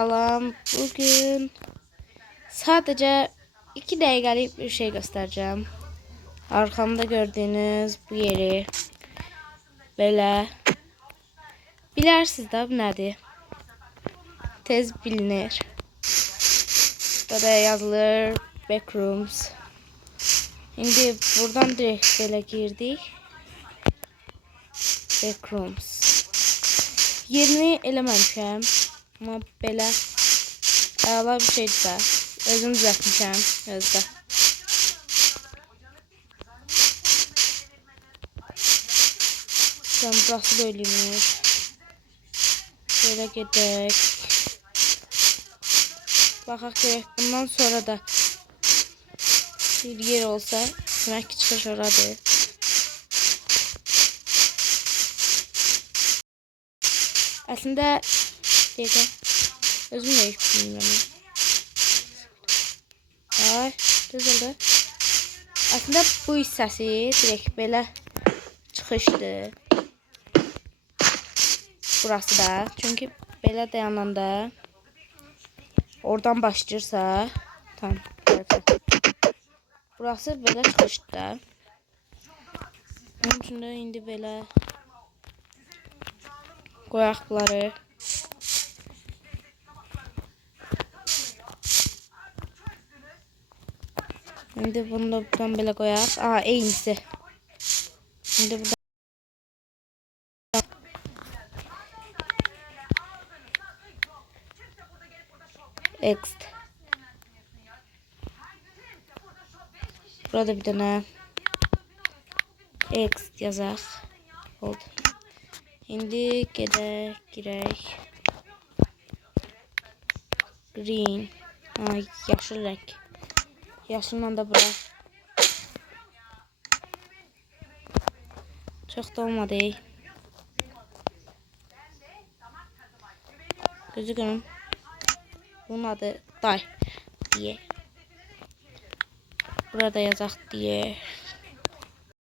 Salam, bugün sadece 2 dakikalık bir şey göstereceğim. Arkamda gördüğünüz bu yeri böyle bilərsiniz də bu nədir? Tez bilinir. Burada yazılır Backrooms. Şimdi buradan direkt belə girdik. Backrooms. Yerini eləməmişəm. Amma belə əla bir şeydir də. Özüm düzəltmişəm özdə. Tam burası bölünür. Böyle gedək. Baxaq görək bundan sonra da bir yer olsa demək ki çıxış oradır. Əslində dəqiqə özüm də heç bilmirəm. Ay, düzəldi. Aslında bu hissəsi direkt belə çıxışdır. Burası da. Çünkü belə dayananda oradan başlayırsa tam burası belə çıxışdır. Bunun üçün də indi belə qoyaq bunları. Şimdi bunu da buradan böyle koyaq. Aa, eynisi. Şimdi burada Next. Burada bir tane Next yazaq. Oldu. Şimdi girək. Green. Ay, yaşıl renk. Yaşılla da bura. Çok da olmadı. Gözükürüm. Bunun adı Day diye. Burada yazaq diye.